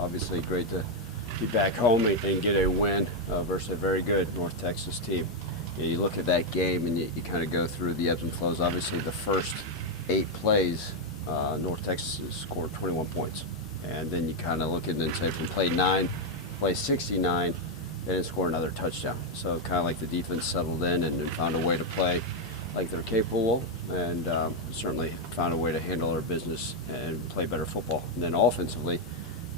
Obviously great to be back home and get a win versus a very good North Texas team. You look at that game and you kind of go through the ebbs and flows. Obviously the first 8 plays, North Texas scored 21 points. And then you kind of look at it and say from play 9, play 69, they didn't score another touchdown. So kind of like the defense settled in and found a way to play like they're capable, and certainly found a way to handle their business and play better football. And then offensively,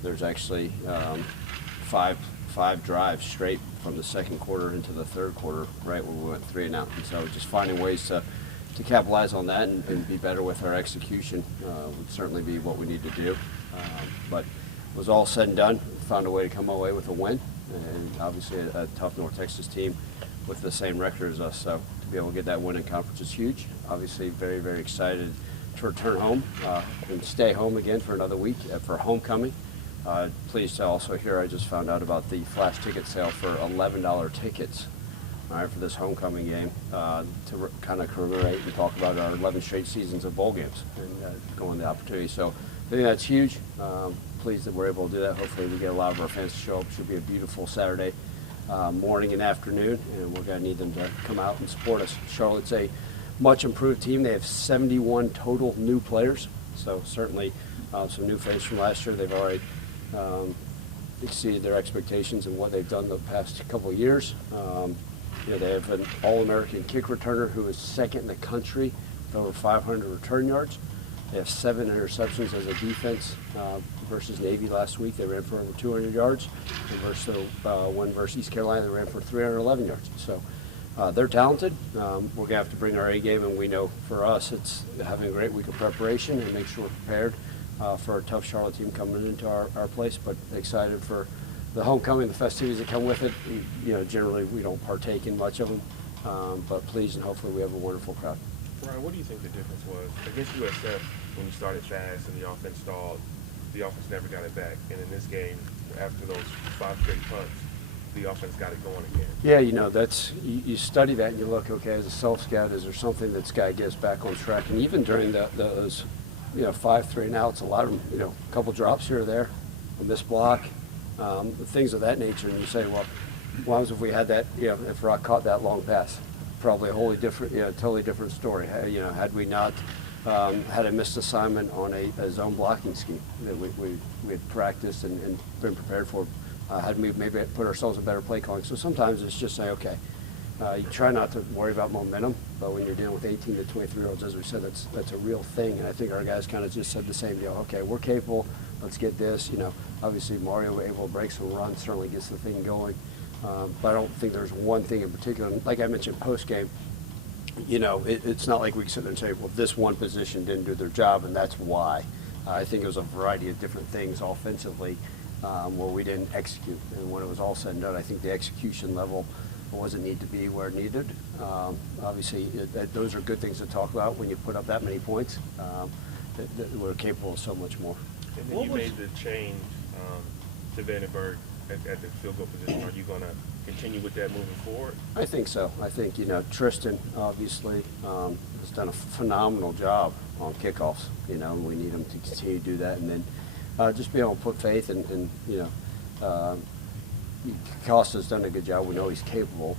there's actually five drives straight from the second quarter into the third quarter, right when we went 3 and out. And so just finding ways to capitalize on that and be better with our execution would certainly be what we need to do. But it was all said and done. Found a way to come away with a win, and obviously a tough North Texas team with the same record as us. So to be able to get that win in conference is huge. Obviously very, very excited to return home and stay home again for another week for homecoming. Pleased to also hear I just found out about the flash ticket sale for $11 tickets, all right, for this homecoming game to kind of commemorate and talk about our 11 straight seasons of bowl games and going the opportunity. So I think that's huge. Pleased that we're able to do that. Hopefully we get a lot of our fans to show up. It should be a beautiful Saturday morning and afternoon, and we're going to need them to come out and support us. Charlotte's a much improved team. They have 71 total new players, so certainly some new faces from last year. They've already exceeded their expectations in what they've done the past couple of years. They have an All-American kick returner who is second in the country with over 500 return yards. They have 7 interceptions as a defense versus Navy last week. They ran for over 200 yards. And versus East Carolina, they ran for 311 yards. So they're talented. We're going to have to bring our A game, and we know for us it's having a great week of preparation and make sure we're prepared for a tough Charlotte team coming into our place. But excited for the homecoming, the festivities that come with it. Generally we don't partake in much of them, but pleased and hopefully we have a wonderful crowd. Ryan, what do you think the difference was against USF when you started fast and the offense stalled? The offense never got it back, and in this game, after those 5 straight punts, the offense got it going again. Yeah, that's you study that and you look, okay, as a self-scout, is there something that's got to get us back on track? And even during those 5 3 and outs, a lot of them, a couple drops here or there, a missed block, things of that nature, and you say, well, what happens if we had that, if Rock caught that long pass? Probably a wholly different, totally different story. Had we not had a missed assignment on a zone blocking scheme that we had practiced and been prepared for, had we maybe put ourselves in better play calling. So sometimes it's just say, okay, you try not to worry about momentum, but when you're dealing with 18 to 23-year-olds, as we said, that's a real thing. And I think our guys kind of just said the same deal. Okay, we're capable. Let's get this. Obviously Mario able to break some runs, certainly gets the thing going. But I don't think there's one thing in particular. Like I mentioned post-game, it's not like we can sit there and say, well, this one position didn't do their job, and that's why. I think it was a variety of different things offensively where we didn't execute. And when it was all said and done, I think the execution level wasn't need to be where it needed. Obviously, those are good things to talk about when you put up that many points. That we're capable of so much more. And then you made the change to Vandenberg at the field goal position. Are you going to continue with that moving forward? I think so. I think, Tristan obviously has done a phenomenal job on kickoffs, and we need him to continue to do that. And then just be able to put faith and Costa's done a good job. We know he's capable.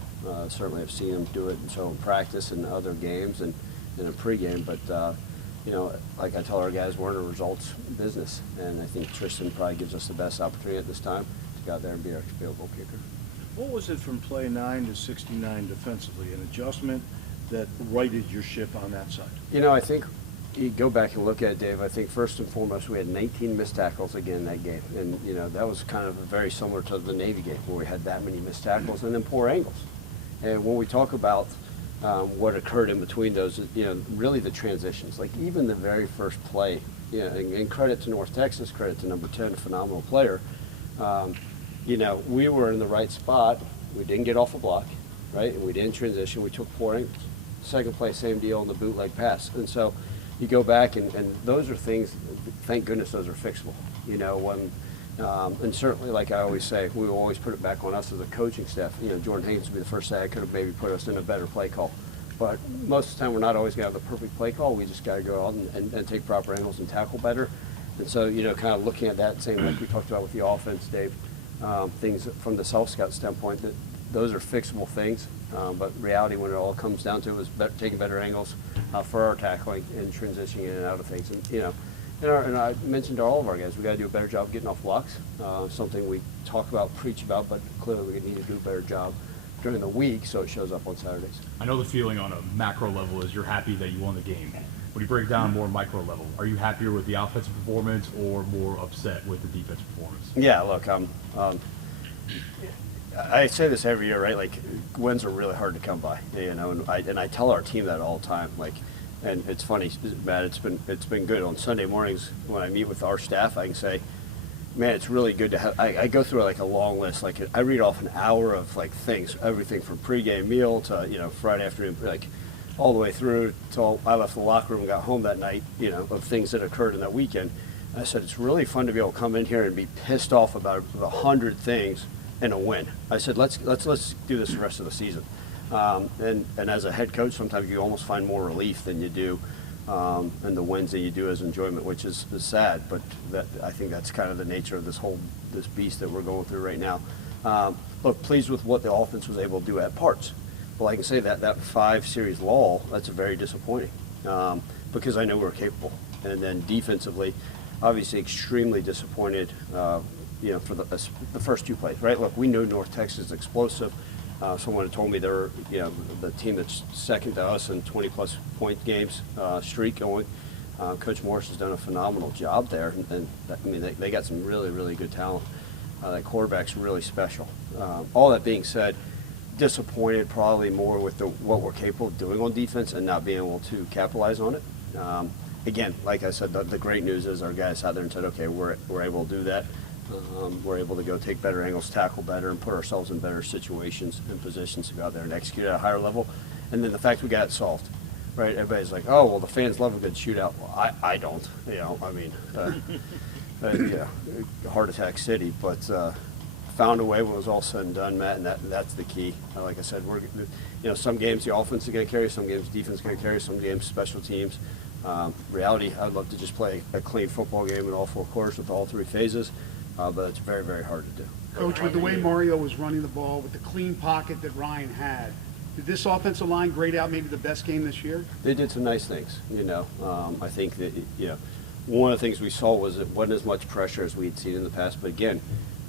Certainly I've seen him do it in practice and other games and in a pregame. But, like I tell our guys, we're in a results business. And I think Tristan probably gives us the best opportunity at this time to go out there and be our field goal kicker. What was it from play 9 to 69 defensively? An adjustment that righted your ship on that side? I think you go back and look at it, Dave. I think first and foremost we had 19 missed tackles again in that game. And, that was kind of very similar to the Navy game where we had that many missed tackles and then poor angles. And when we talk about what occurred in between those, really the transitions, like even the very first play, and credit to North Texas, credit to number 10, a phenomenal player. We were in the right spot. We didn't get off a block, right? And we didn't transition. We took 4 angles. Second play, same deal on the bootleg pass. And so you go back, and those are things, thank goodness those are fixable. And certainly, like I always say, we will always put it back on us as a coaching staff. Jordan Haynes would be the first to say I could have maybe put us in a better play call. But most of the time, we're not always going to have the perfect play call. We just got to go out and take proper angles and tackle better. And so, kind of looking at that, saying like we talked about with the offense, Dave, things from the self-scout standpoint, that those are fixable things. But reality, when it all comes down to it, is taking better angles for our tackling and transitioning in and out of things. And, and I mentioned to all of our guys, we got to do a better job getting off blocks. Something we talk about, preach about, but clearly we need to do a better job during the week so it shows up on Saturdays. I know the feeling on a macro level is you're happy that you won the game. When you break it down more micro level, are you happier with the offensive performance or more upset with the defensive performance? Yeah, look, I say this every year, right? Like, wins are really hard to come by, and I tell our team that all the time. Like, and it's funny, Matt. It's been good on Sunday mornings when I meet with our staff. I can say, man, it's really good to have. I go through like a long list. Like, I read off an hour of like things, everything from pregame meal to Friday afternoon, like all the way through till I left the locker room and got home that night. Of things that occurred in that weekend. And I said it's really fun to be able to come in here and be pissed off about 100 things and a win. I said let's do this the rest of the season. And as a head coach, sometimes you almost find more relief than you do in the wins than you do as enjoyment, which is sad. But I think that's kind of the nature of this beast that we're going through right now. Look, pleased with what the offense was able to do at parts. Well, I can say that 5-series lull, that's very disappointing because I know we're capable. And then defensively, obviously extremely disappointed. For the first 2 plays, right? Look, we know North Texas is explosive. Someone had told me they're, the team that's second to us in 20-plus point games streak going. Coach Morris has done a phenomenal job there, and they got some really, really good talent. That quarterback's really special. All that being said, disappointed probably more with what we're capable of doing on defense and not being able to capitalize on it. Again, like I said, the great news is our guys out there and said, okay, we're able to do that. We're able to go take better angles, tackle better, and put ourselves in better situations and positions to go out there and execute at a higher level. And then the fact we got it solved, right? Everybody's like, oh, well, the fans love a good shootout. Well, I don't. Heart attack city, but found a way when it was all said and done, Matt, and that's the key. Like I said, some games the offense is going to carry, some games defense is going to carry, some games special teams. Reality, I'd love to just play a clean football game in all 4 quarters with all 3 phases. But it's very, very hard to do. Coach, with the way Mario was running the ball, with the clean pocket that Ryan had, did this offensive line grade out maybe the best game this year? They did some nice things, I think that, one of the things we saw was it wasn't as much pressure as we had seen in the past. But again,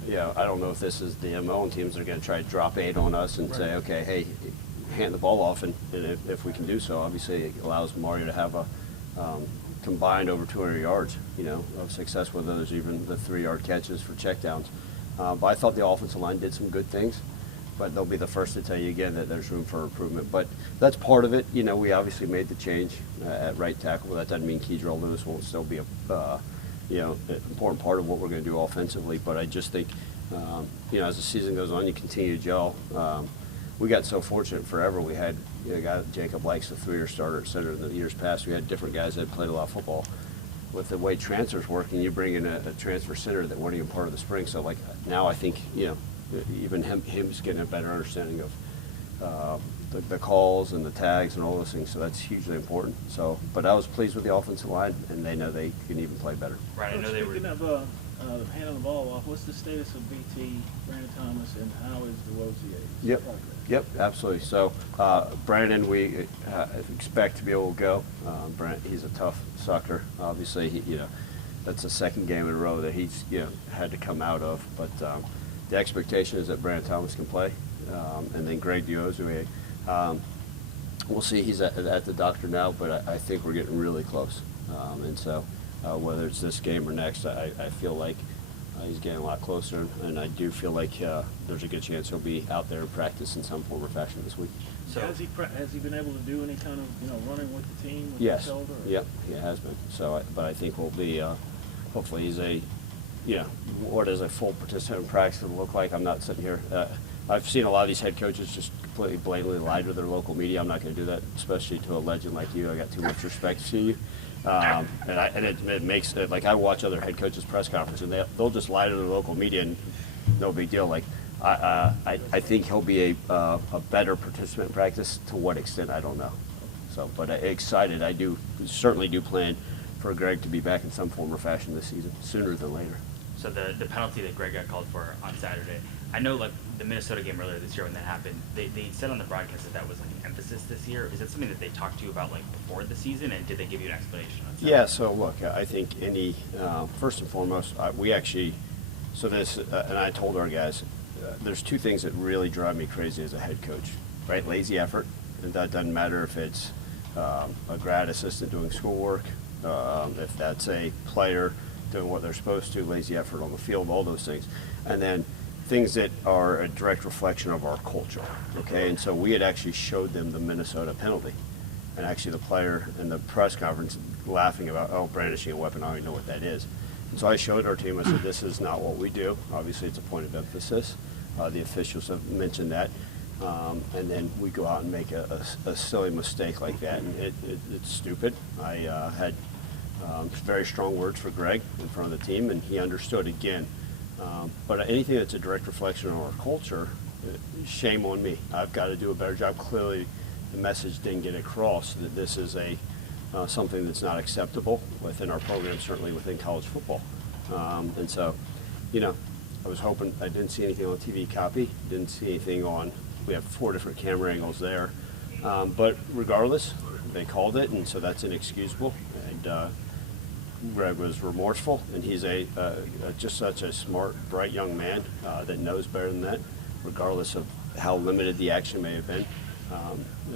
I don't know if this is the MO, and teams are going to try to drop 8 on us and say, okay, hey, hand the ball off. And if we can do so, obviously it allows Mario to have a combined over 200 yards, of success, whether there's even the 3-yard catches for checkdowns. But I thought the offensive line did some good things, but they'll be the first to tell you again that there's room for improvement. But that's part of it. We obviously made the change at right tackle, but that doesn't mean Keydrell Lewis won't still be an important part of what we're going to do offensively. But I just think, as the season goes on, you continue to gel. We got so fortunate forever. We had a guy, Jacob Likes, a 3-year starter at center in the years past. We had different guys that played a lot of football. With the way transfers work, and you bring in a transfer center that weren't even part of the spring. So, like, now I think, even him's getting a better understanding of the calls and the tags and all those things. So that's hugely important. So, but I was pleased with the offensive line, and they know they can even play better. Right, I know they were. Speaking of handing the ball off, what's the status of BT, Brandon Thomas, and how is DeRosier? Yep, absolutely. So Brandon, we expect to be able to go. He's a tough sucker. Obviously, that's the second game in a row that he's had to come out of. But the expectation is that Brandon Thomas can play, and then Greg DeRosier. We'll see. He's at the doctor now, but I think we're getting really close. And so whether it's this game or next, I feel like he's getting a lot closer, and I do feel like there's a good chance he'll be out there in practice in some form or fashion this week. So has he been able to do any kind of running with the team with yes. his shoulder? Yep, he has been. So, but I think we'll be. Hopefully, he's what does a full participant in practice look like? I'm not sitting here. I've seen a lot of these head coaches just completely blatantly lie to their local media. I'm not going to do that, especially to a legend like you. I got too much respect to you. And it makes it like I watch other head coaches' press conferences, and they'll just lie to their local media, and no big deal. Like I think he'll be a better participant in practice. To what extent, I don't know. So, but excited. I certainly do plan for Greg to be back in some form or fashion this season, sooner than later. So the penalty that Greg got called for on Saturday, I know like the Minnesota game earlier this year when that happened, they said on the broadcast that was like an emphasis this year. Is that something that they talked to you about like before the season, and did they give you an explanation on Saturday? Yeah, so look, I think first and foremost, we actually, and I told our guys, there's two things that really drive me crazy as a head coach, right? Lazy effort, and that doesn't matter if it's a grad assistant doing schoolwork, if that's a player doing what they're supposed to, lazy effort on the field, all those things. And then things that are a direct reflection of our culture, okay? And so we had actually showed them the Minnesota penalty. And actually the player in the press conference laughing about, oh, brandishing a weapon, I don't even know what that is. And so I showed our team, I said, this is not what we do. Obviously it's a point of emphasis. The officials have mentioned that. And then we go out and make a silly mistake like that, and it's stupid. I had very strong words for Greg in front of the team, and he understood again. But anything that's a direct reflection on our culture, shame on me. I've got to do a better job. Clearly, the message didn't get across that this is something that's not acceptable within our program, certainly within college football. And so, I was hoping, I didn't see anything on TV copy, didn't see anything on, we have 4 different camera angles there. But regardless, they called it, and so that's inexcusable. And Greg was remorseful, and he's just such a smart, bright young man that knows better than that, regardless of how limited the action may have been.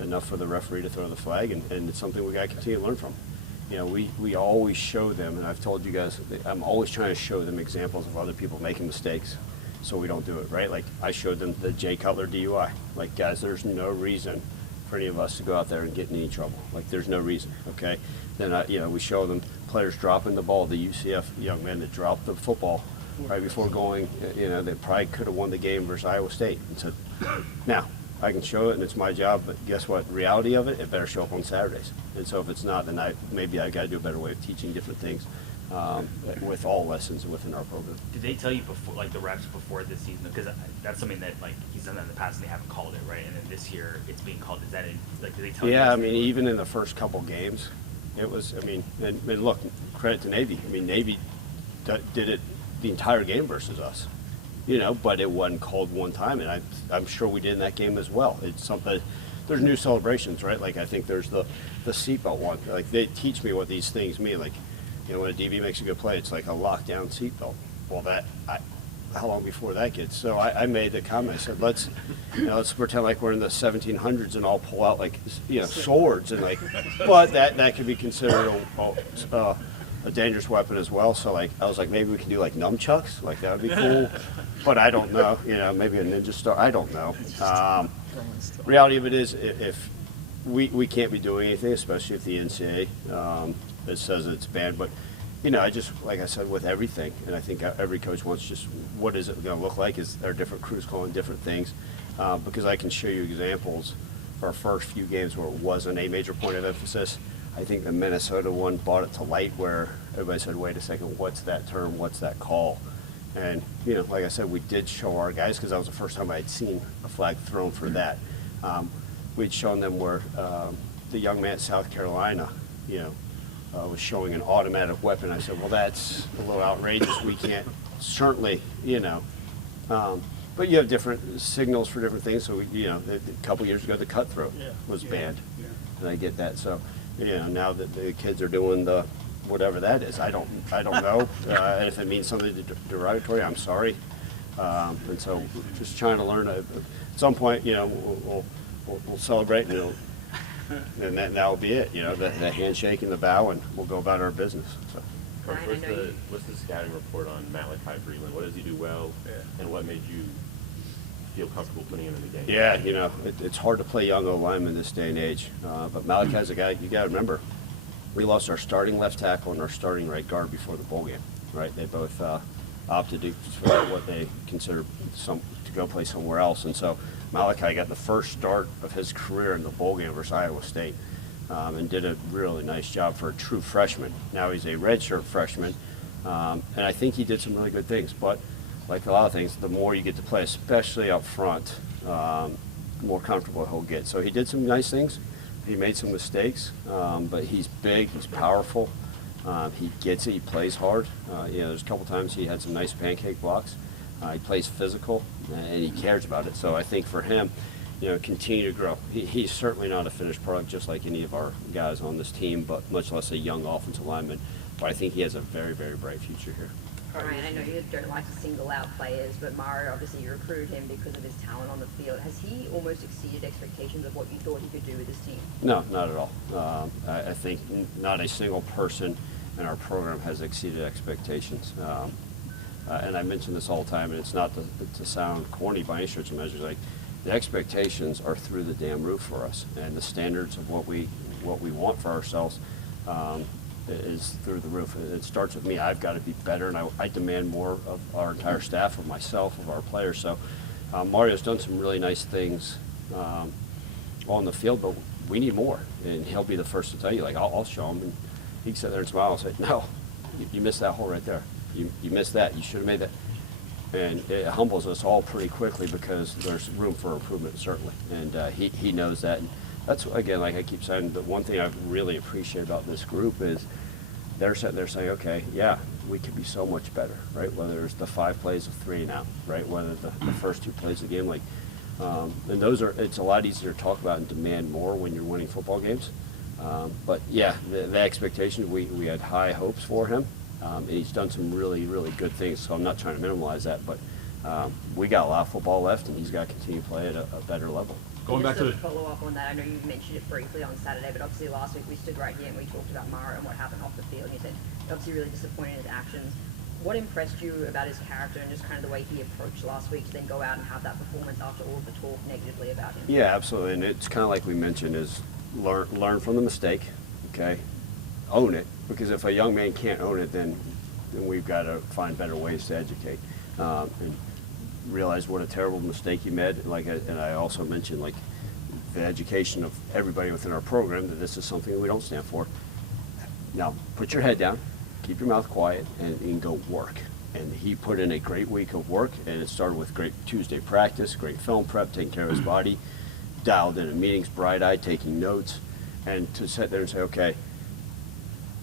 Enough for the referee to throw the flag, and it's something we got to continue to learn from. We always show them, and I've told you guys, I'm always trying to show them examples of other people making mistakes so we don't do it, right? Like I showed them the Jay Cutler DUI. Like, guys, there's no reason for any of us to go out there and get in any trouble. Like, there's no reason, okay? Then, we show them players dropping the ball, the UCF young men that dropped the football right before going, they probably could have won the game versus Iowa State. And so now, I can show it, and it's my job, but guess what? Reality of it, it better show up on Saturdays. And so if it's not, then maybe I've got to do a better way of teaching different things with all lessons within our program. Did they tell you before, like the reps before this season? Because that's something that like he's done that in the past and they haven't called it, right? And then this year it's being called. Is that did they tell you? Yeah, even in the first couple games, it was. And look, credit to Navy. Navy did it the entire game versus us. But it wasn't called one time, and I'm sure we did in that game as well. It's something. There's new celebrations, right? Like I think there's the seatbelt one. Like they teach me what these things mean. Like, when a DB makes a good play, it's like a lockdown seatbelt. Well, how long before that gets? So I made the comment. I said, let's pretend like we're in the 1700s and all pull out like swords and like, but that could be considered a dangerous weapon as well. So like I was like, maybe we can do like nunchucks, like that would be cool. But I don't know, maybe a ninja star. I don't know. Reality of it is, if we can't be doing anything, especially if the NCAA it says it's banned. But I just, like I said, with everything, and I think every coach wants just what is it going to look like? Is there different crews calling different things? Because I can show you examples for our first few games where it wasn't a major point of emphasis. I think the Minnesota one brought it to light where everybody said, wait a second, what's that term, what's that call? And, like I said, we did show our guys, because that was the first time I had seen a flag thrown for that. We'd shown them where the young man at South Carolina, was showing an automatic weapon. I said, well, that's a little outrageous. We can't, certainly, but you have different signals for different things. So, a couple years ago, the cutthroat was banned. And I get that. So, now that the kids are doing the whatever that is, I don't know. And if it means something derogatory, I'm sorry. And so, just trying to learn. At some point, we'll celebrate, and that'll be it. The handshake and the bow, and we'll go about our business. So. What's the scouting report on Malachi Freeland? What does he do well, and what made you feel comfortable putting him in the game? Yeah, it's hard to play young O-linemen this day and age. But Malachi's a guy, you got to remember, we lost our starting left tackle and our starting right guard before the bowl game, right? They both opted for what they consider to go play somewhere else. And so Malachi got the first start of his career in the bowl game versus Iowa State, and did a really nice job for a true freshman. Now he's a redshirt freshman, and I think he did some really good things. But like a lot of things, the more you get to play, especially up front, the more comfortable he'll get. So he did some nice things. He made some mistakes, but he's big, he's powerful, He gets it. He plays hard. There's a couple times he had some nice pancake blocks. He plays physical, and he cares about it. So I think for him, continue to grow. He's certainly not a finished product, just like any of our guys on this team, but much less a young offensive lineman. But I think he has a very, very bright future here. Ryan, I know you don't like to single out players, but Mario, obviously you recruited him because of his talent on the field. Has he almost exceeded expectations of what you thought he could do with his team? No, not at all. I think not a single person in our program has exceeded expectations. And I mention this all the time, and it's not to sound corny by any stretch of measures. Like, the expectations are through the damn roof for us, and the standards of what we want for ourselves is through the roof. It starts with me. I've got to be better, and I demand more of our entire staff, of myself, of our players. So Mario's done some really nice things on the field, but we need more, and he'll be the first to tell you. Like, I'll show him, and he can sit there and smile and say, "No, you missed that hole right there. You missed that. You should have made that." And it humbles us all pretty quickly because there's room for improvement, certainly. And he knows that. And that's, again, like I keep saying, the one thing I really appreciate about this group is they're sitting there saying, okay, yeah, we could be so much better, right? Whether it's the 5 plays of 3 and out, right? Whether the first 2 plays of the game, and it's a lot easier to talk about and demand more when you're winning football games. But yeah, the expectation, we had high hopes for him. And he's done some really, really good things, so I'm not trying to minimize that, but we got a lot of football left, and he's got to continue to play at a better level. Going back to the follow up on that, I know you mentioned it briefly on Saturday, but obviously last week we stood right here and we talked about Mara and what happened off the field, and you said you're obviously really disappointed in his actions. What impressed you about his character and just kind of the way he approached last week to then go out and have that performance after all of the talk negatively about him? Yeah, absolutely, and it's kind of like we mentioned, is learn from the mistake, okay? Own it, because if a young man can't own it, then we've got to find better ways to educate and realize what a terrible mistake he made. And I also mentioned, like, the education of everybody within our program, that this is something that we don't stand for. Now, put your head down, keep your mouth quiet, and go work. And he put in a great week of work, and it started with great Tuesday practice, great film prep, taking care of his body, dialed in at meetings, bright-eyed, taking notes, and to sit there and say, okay,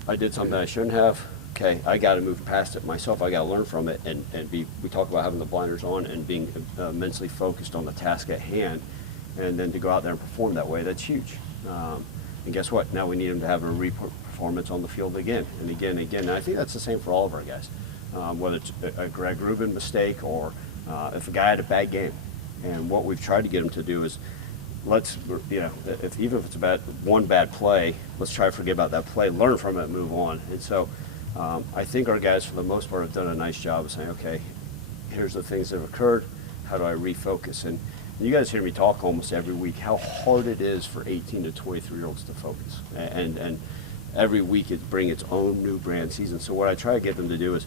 I did something I shouldn't have. Okay, I got to move past it myself. I got to learn from it and we talk about having the blinders on and being immensely focused on the task at hand, and then to go out there and perform that way, that's huge. And guess what? Now we need him to have a performance on the field again and again and again. And I think that's the same for all of our guys, whether it's a Greg Rubin mistake or if a guy had a bad game. And what we've tried to get him to do is, even if it's one bad play, let's try to forget about that play, learn from it, move on. And so I think our guys, for the most part, have done a nice job of saying, okay, here's the things that have occurred. How do I refocus? And you guys hear me talk almost every week how hard it is for 18 to 23-year-olds to focus. And every week it brings its own new brand season. So what I try to get them to do is,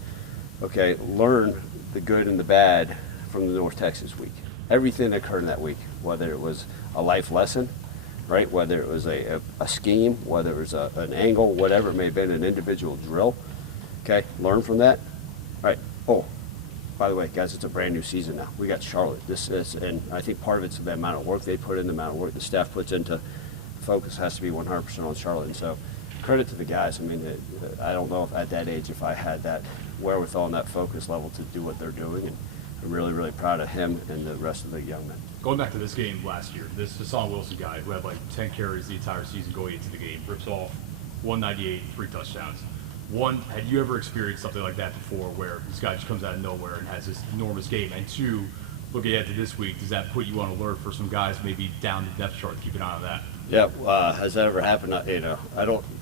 okay, learn the good and the bad from the North Texas week. Everything that occurred in that week, whether it was a life lesson, right? Whether it was a scheme, whether it was an angle, whatever it may have been, an individual drill. Okay, learn from that. All right. Oh, by the way, guys, it's a brand new season now. We got Charlotte. And I think part of it's the amount of work they put in, the amount of work the staff puts into. Focus has to be 100% on Charlotte. And so, credit to the guys. I mean, I don't know if at that age if I had that wherewithal and that focus level to do what they're doing. And I'm really, really proud of him and the rest of the young men. Going back to this game last year, this Hassan Wilson guy who had like 10 carries the entire season going into the game, rips off 198, 3 touchdowns. One, had you ever experienced something like that before where this guy just comes out of nowhere and has this enormous game? And 2, looking ahead to this week, does that put you on alert for some guys maybe down the depth chart? Keep an eye on that. Yeah, has that ever happened?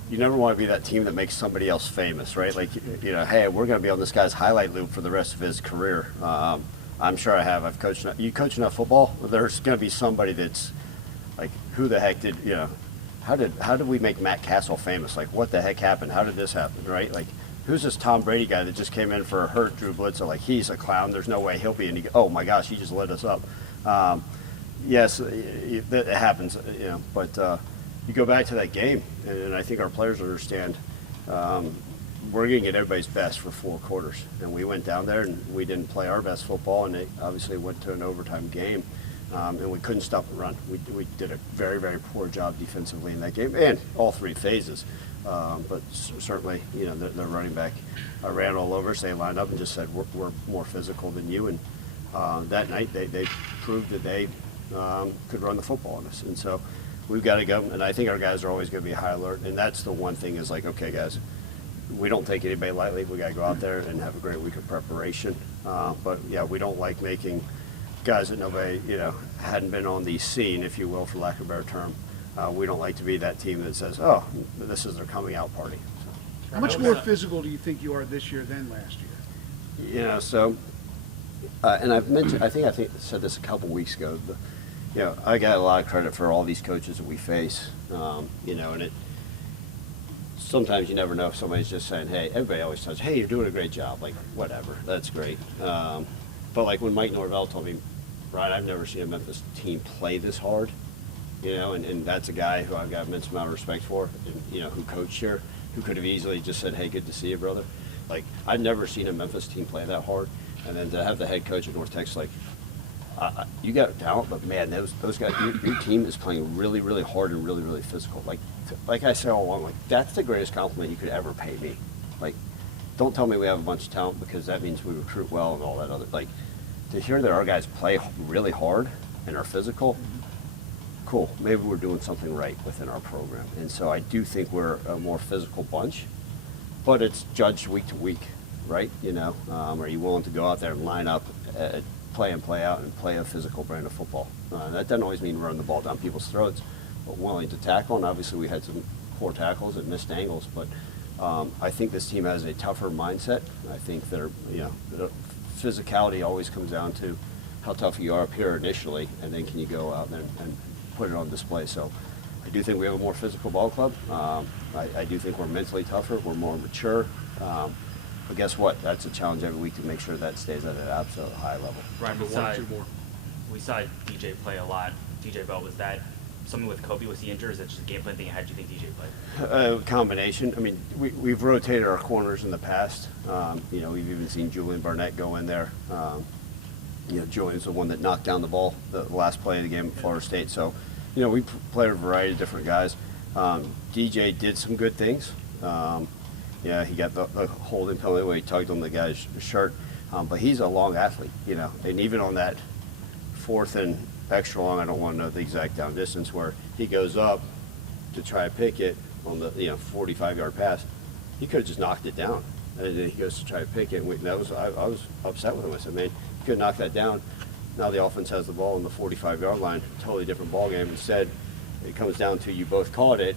You never want to be that team that makes somebody else famous, right? Like, hey, we're going to be on this guy's highlight loop for the rest of his career. I'm sure I have. I've coached. You coach enough football, there's going to be somebody that's like, who the heck did, how did we make Matt Castle famous? Like, what the heck happened? How did this happen, right? Like, who's this Tom Brady guy that just came in for a hurt Drew Bledsoe? Like, he's a clown. There's no way he'll be. And oh my gosh, he just lit us up. Yes, it happens, but you go back to that game, and I think our players understand we're going to get everybody's best for 4 quarters. And we went down there, and we didn't play our best football, and they obviously went to an overtime game, and we couldn't stop the run. We did a very, very poor job defensively in that game, and all 3 phases. But certainly, you know, their running back ran all over us. They lined up and just said, we're more physical than you. And that night, they proved that they could run the football on us. And so we've got to go. And I think our guys are always going to be high alert. And that's the one thing is like, okay, guys, we don't take anybody lightly. We got to go out there and have a great week of preparation. But yeah, we don't like making guys that nobody, you know, hadn't been on the scene, if you will, for lack of a better term. We don't like to be that team that says, oh, this is their coming out party. How much more physical do you think you are this year than last year? You know, so, and I've mentioned, I think I said this a couple weeks ago, but, you know, I got a lot of credit for all these coaches that we face, you know, and it, sometimes you never know if somebody's just saying, hey, everybody always says, hey, you're doing a great job, like, whatever, that's great. But like when Mike Norvell told me, Ryan, I've never seen a Memphis team play this hard, you know, and that's a guy who I've got an immense amount of respect for, and, you know, who coached here, who could have easily just said, hey, good to see you, brother. Like, I've never seen a Memphis team play that hard, and then to have the head coach at North Texas, like, you got talent, but man, those guys, your team is playing really, really hard and really, really physical. Like I say all along, like, that's the greatest compliment you could ever pay me. Like, don't tell me we have a bunch of talent because that means we recruit well and all that other, like, to hear that our guys play really hard and are physical, cool, maybe we're doing something right within our program. And so I do think we're a more physical bunch, but it's judged week to week, right? You know, are you willing to go out there and line up, play and play out and play a physical brand of football? That doesn't always mean running the ball down people's throats, but willing to tackle. And obviously we had some poor tackles and missed angles, but I think this team has a tougher mindset. I think they're, you know, the physicality always comes down to how tough you are up here initially, and then can you go out and put it on display. So I do think we have a more physical ball club. I do think we're mentally tougher, we're more mature. But guess what? That's a challenge every week to make sure that stays at an absolute high level. Ryan, we saw DJ play a lot. DJ Bell, was that something with Kobe? Was he injured? Is that just a game plan thing? How did you think DJ played? Combination. I mean, we've rotated our corners in the past. You know, we've even seen Julian Barnett go in there. You know, Julian's the one that knocked down the ball the last play of the game at Florida State. So, you know, we played a variety of different guys. DJ did some good things. Yeah, he got the holding penalty where he tugged on the guy's shirt. But he's a long athlete, you know. And even on that fourth and extra long, I don't want to know the exact down distance, where he goes up to try to pick it on the 45-yard pass. He could have just knocked it down. And then he goes to try to pick it. And I was upset with him. I said, man, you could knock that down. Now the offense has the ball on the 45-yard line. Totally different ball game. Instead, it comes down to you both caught it.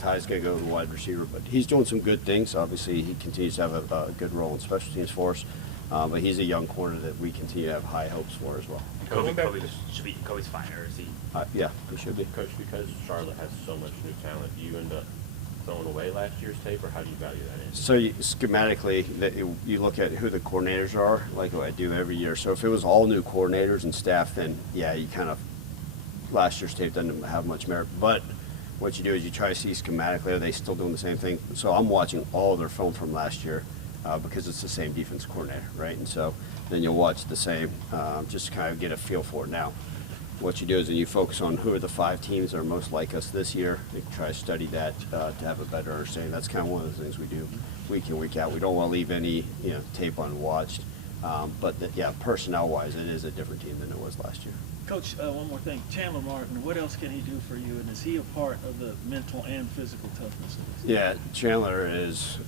Ty's going to go to the wide receiver. But he's doing some good things. Obviously, he continues to have a good role in special teams for us. But he's a young corner that we continue to have high hopes for as well. Kobe's fine, or is he? Yeah, he should be. Coach, because Charlotte has so much new talent, do you end up throwing away last year's tape, or how do you value that in? So schematically, you look at who the coordinators are, like I do every year. So if it was all new coordinators and staff, then yeah, you kind of, last year's tape doesn't have much merit. But what you do is you try to see schematically, are they still doing the same thing? So I'm watching all of their film from last year because it's the same defense coordinator, right? And so then you'll watch the same, just to kind of get a feel for it. Now, what you do is then you focus on who are the 5 teams that are most like us this year. You try to study that to have a better understanding. That's kind of one of the things we do week in, week out. We don't want to leave any tape unwatched. But personnel-wise, it is a different team than it was last year. Coach, one more thing. Chandler Martin, what else can he do for you? And is he a part of the mental and physical toughness of this? Yeah, Chandler is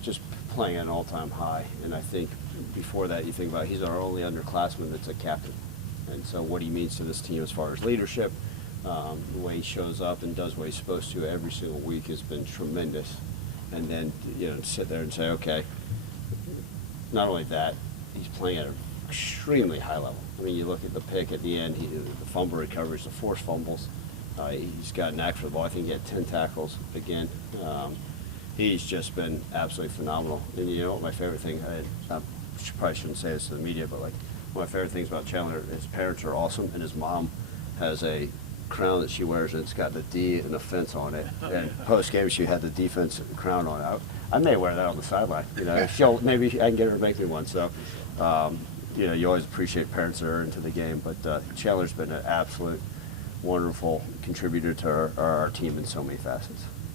just playing at an all-time high. And I think before that, you think about he's our only underclassman that's a captain. And so what he means to this team as far as leadership, the way he shows up and does what he's supposed to every single week has been tremendous. And then, sit there and say, okay, not only that, he's playing at an extremely high level. I mean, you look at the pick at the end, the fumble recoveries, the forced fumbles. He's got a knack for the ball. I think he had 10 tackles again. He's just been absolutely phenomenal. And you know what my favorite thing, I probably shouldn't say this to the media, but like one of my favorite things about Chandler, his parents are awesome, and his mom has a crown that she wears, and it's got the D and the fence on it. And post-game, she had the defense crown on. I may wear that on the sideline. Maybe I can get her to make me one. So, you always appreciate parents that are into the game. But Chandler's been an absolute wonderful contributor to our team in so many facets.